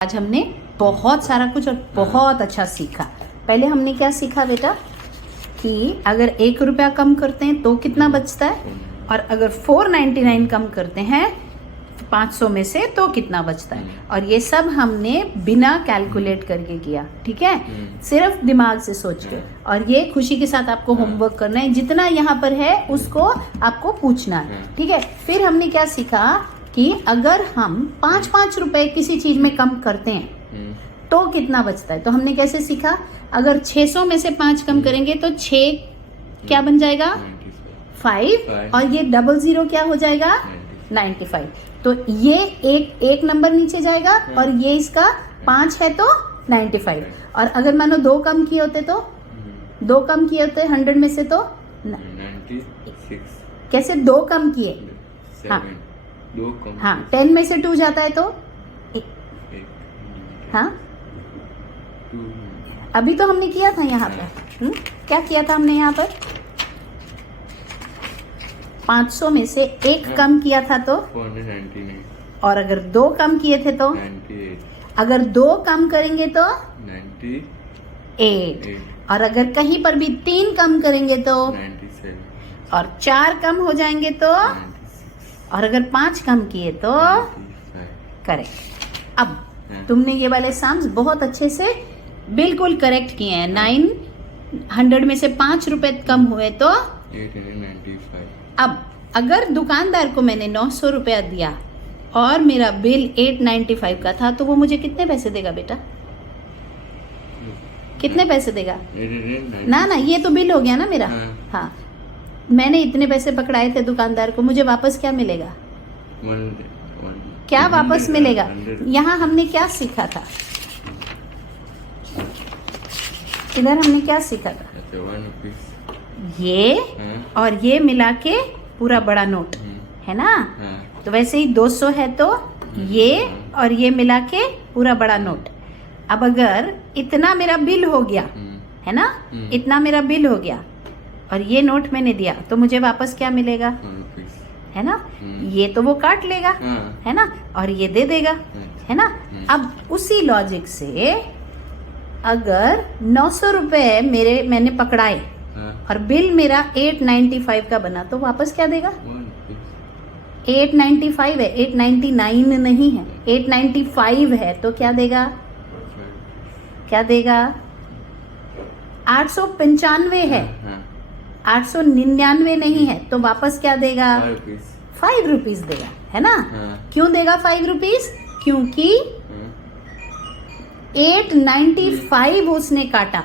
आज हमने बहुत सारा कुछ और बहुत अच्छा सीखा। पहले हमने क्या सीखा बेटा कि अगर 1 रुपया कम करते हैं तो कितना बचता है, और अगर 499 कम करते हैं 500 में से तो कितना बचता है। और ये सब हमने बिना कैलकुलेट करके किया, ठीक है, सिर्फ दिमाग से सोच के। और ये खुशी के साथ आपको होमवर्क करना है, जितना यहाँ पर है उसको आपको पूछना है, ठीक है। फिर हमने क्या सीखा कि अगर हम 5-5 रुपए किसी चीज में कम करते हैं तो कितना बचता है। तो हमने कैसे सीखा, अगर 600 में से 5 कम करेंगे तो 6 क्या बन जाएगा 5, और ये 00 क्या हो जाएगा 95। तो ये एक नंबर नीचे जाएगा और ये इसका 5 है तो 95। और अगर मानो 2 कम किए होते तो 2 कम किए होते 100 में से तो 96। कैसे 2 कम किए, हाँ 2 कम, हाँ 10 में से 2 जाता है तो हाँ 2, अभी तो हमने किया था यहाँ पर, क्या किया था हमने यहाँ पर 500 में से 1 कम किया था तो 499, और अगर 2 कम किए थे तो 98, अगर 2 कम करेंगे तो 98, 8, और अगर कहीं पर भी 3 कम करेंगे तो 97, और 4 कम हो जाएंगे तो 96, और अगर 5 कम किए तो 95। करेक्ट। अब तुमने ये वाले साम्स बहुत अच्छे से बिल्कुल करेक्ट किए हैं। 900 में से 5 रुपए कम हुए तो 895। अब अगर दुकानदार को मैंने 900 रुपया दिया और मेरा बिल 895 का था तो वो मुझे कितने पैसे देगा बेटा, कितने पैसे देगा? 899। ना ये तो बिल हो गया ना मेरा। हाँ मैंने इतने पैसे पकड़ाए थे दुकानदार को, मुझे वापस क्या मिलेगा, क्या वापस मिलेगा? यहाँ हमने क्या सीखा था, इधर हमने क्या सीखा था, 1 रुपीस ये और ये मिला के पूरा बड़ा नोट है ना। तो वैसे ही 200 है तो ये और ये मिला के पूरा बड़ा नोट। अब अगर इतना मेरा बिल हो गया है ना, इतना मेरा बिल हो गया और ये नोट मैंने दिया तो मुझे वापस क्या मिलेगा, 1 रुपीस है ना। ये तो वो काट लेगा है ना, और ये दे देगा है ना। अब उसी लॉजिक से अगर 900 रुपए मैंने पकड़ाए और बिल मेरा 895 का बना तो वापस क्या देगा, 895 है, 899 नहीं है, 895 है तो क्या देगा, क्या देगा 895 है, 899 नहीं है तो वापस क्या देगा 5 रुपीज देगा, है ना। क्यों देगा 5 रुपीज, क्योंकि 895 उसने काटा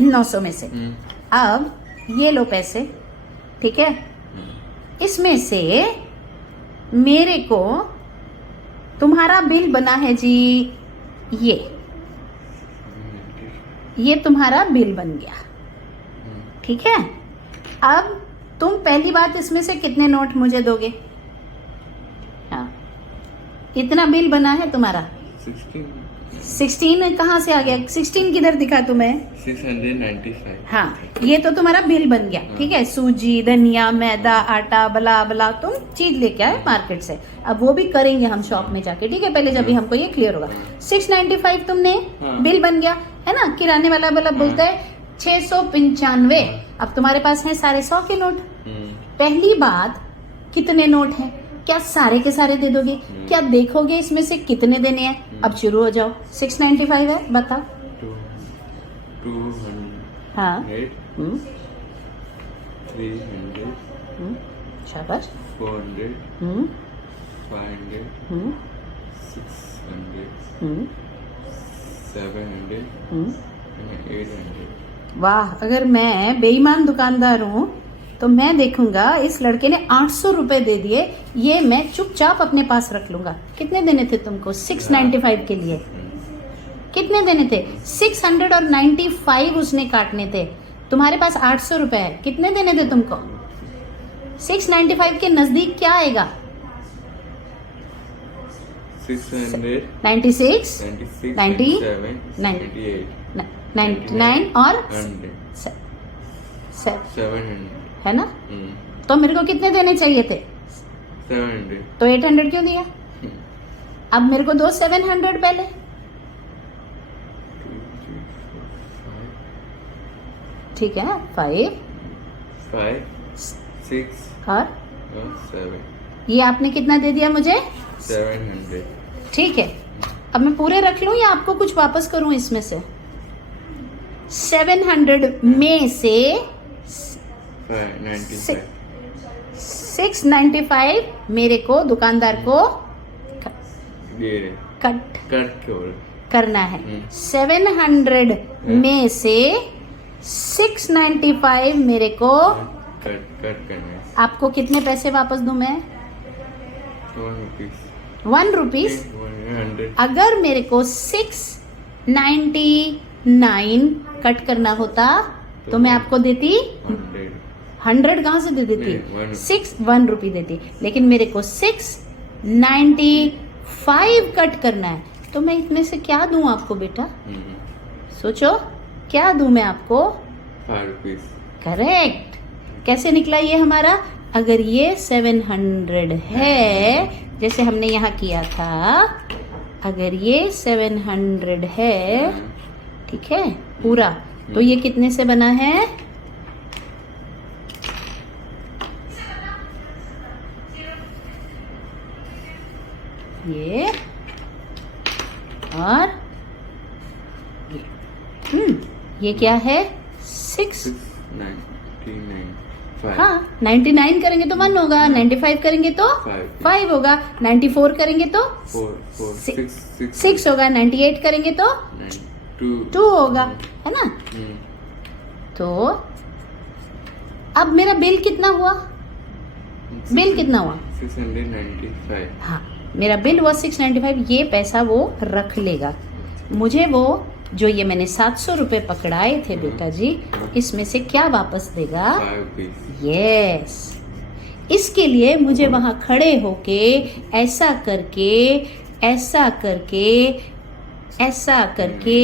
900 में से। अब ये लो पैसे, ठीक है, इसमें से मेरे को तुम्हारा बिल बना है जी, ये तुम्हारा बिल बन गया, ठीक है। अब तुम पहली बात इसमें से कितने नोट मुझे दोगे, हाँ इतना बिल बना है तुम्हारा 16 कहाँ से आ गया, 16 किधर दिखा तुम्हें, 695। हाँ ये तो तुम्हारा बिल बन गया, ठीक है। सूजी, धनिया, मैदा, आटा, बला बला तुम चीज लेके आए मार्केट से। अब वो भी करेंगे हम शॉप में जाके, ठीक है, पहले जब भी हमको ये क्लियर होगा। 695 तुमने बिल बन गया है ना। किराने वाला बोलता है 695। अब तुम्हारे पास है 150 के नोट। पहली बात कितने नोट हैं, क्या सारे के सारे दे दोगे, क्या देखोगे इसमें से कितने देने हैं। अब शुरू हो जाओ, 695 है बताओ, 200, हाँ 300, शाबाश, 400, 500, 600, 700, 800। वाह, अगर मैं बेईमान दुकानदार हूँ तो मैं देखूंगा इस लड़के ने 800 रुपए दे दिए, ये मैं चुपचाप अपने पास रख लूंगा। कितने देने थे तुमको 695 के लिए, कितने देने थे 695 उसने काटने थे, तुम्हारे पास 800 रुपए है, कितने देने थे तुमको। 695 के नजदीक क्या आएगा, 600, 96, 96, 97, 99 और 100, 700 है ना। तो मेरे को कितने देने चाहिए थे, 700। तो 800 क्यों दिया। अब मेरे को दो 700 पहले, ठीक है 5 5 6 और 7 ये आपने कितना दे दिया मुझे 700 ठीक है अब मैं पूरे रख लूं या आपको कुछ वापस करूं इसमें से 700 में से 595 695 मेरे को दुकानदार को ये कट कट क्यों करना है 700 में से 695 मेरे को कट करना है आपको कितने पैसे वापस दूं मैं 1 1 रुपीस रुपीस 100 अगर मेरे को 699 कट करना होता तो मैं आपको देती 100 कहाँ से दे देती नहीं, 1 रुपी देती लेकिन मेरे को 695 कट करना है तो मैं इसमें से क्या दूं आपको बेटा सोचो क्या दूं मैं आपको 5 रुपीस करेक्ट कैसे निकला ये हमारा अगर ये 700 है जैसे हमने यहाँ किया था अगर ये 700 है ठीक है पूरा तो ये कितने से बना है ये और ये क्या है 6 99 हाँ 99 करेंगे तो 1 होगा 95 करेंगे तो 5 होगा 94 करेंगे तो 6 होगा 98 करेंगे तो 2 होगा है ना तो अब मेरा बिल कितना हुआ बिल कितना हुआ 695 हाँ मेरा बिल हुआ 695 ये पैसा वो रख लेगा मुझे वो जो ये मैंने 700 रुपए पकड़ाए थे बेटा जी इसमें से क्या वापस देगा 5 रुपीस यस इसके लिए मुझे वहां खड़े होके ऐसा करके ऐसा करके ऐसा करके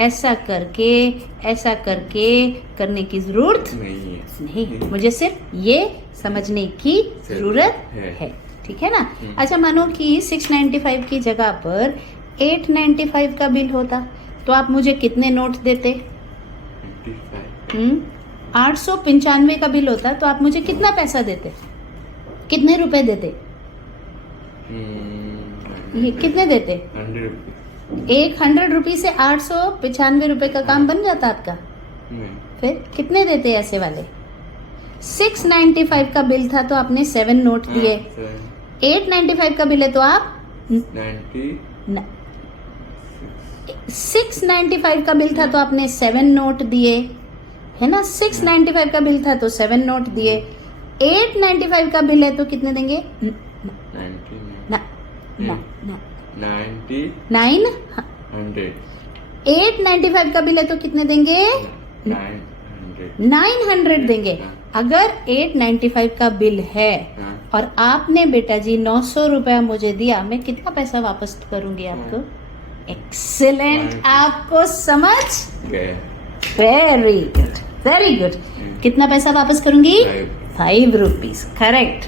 ऐसा करके ऐसा करके करने की जरूरत नहीं है नहीं मुझे सिर्फ ये समझने की जरूरत है ठीक है ना अच्छा मानो कि 695 की जगह पर 895 का बिल होता तो आप मुझे कितने नोट देते 895 का बिल होता तो आप मुझे कितना पैसा देते कितने रुपए देते ये कितने देते 100 रुपीस एक 100 रुपये से 895 रुपए का काम बन जाता आपका नहीं फिर कितने देते ऐसे वाले 695 का बिल था तो आपने 7 नोट दिए 895 का बिल है तो आप 90 695 का बिल था तो आपने 7 नोट दिए है ना 695 का बिल था तो 7 नोट दिए 895 का बिल है तो कितने देंगे 90 ना 90 9 100 895 का बिल है तो कितने देंगे 900 900 देंगे अगर 895 का बिल है हाँ। और आपने बेटा जी 900 रुपया मुझे दिया मैं कितना पैसा वापस करूंगी आपको एक्सीलेंट आपको समझ गए वेरी गुड कितना पैसा वापस करूंगी 5 रुपीज करेक्ट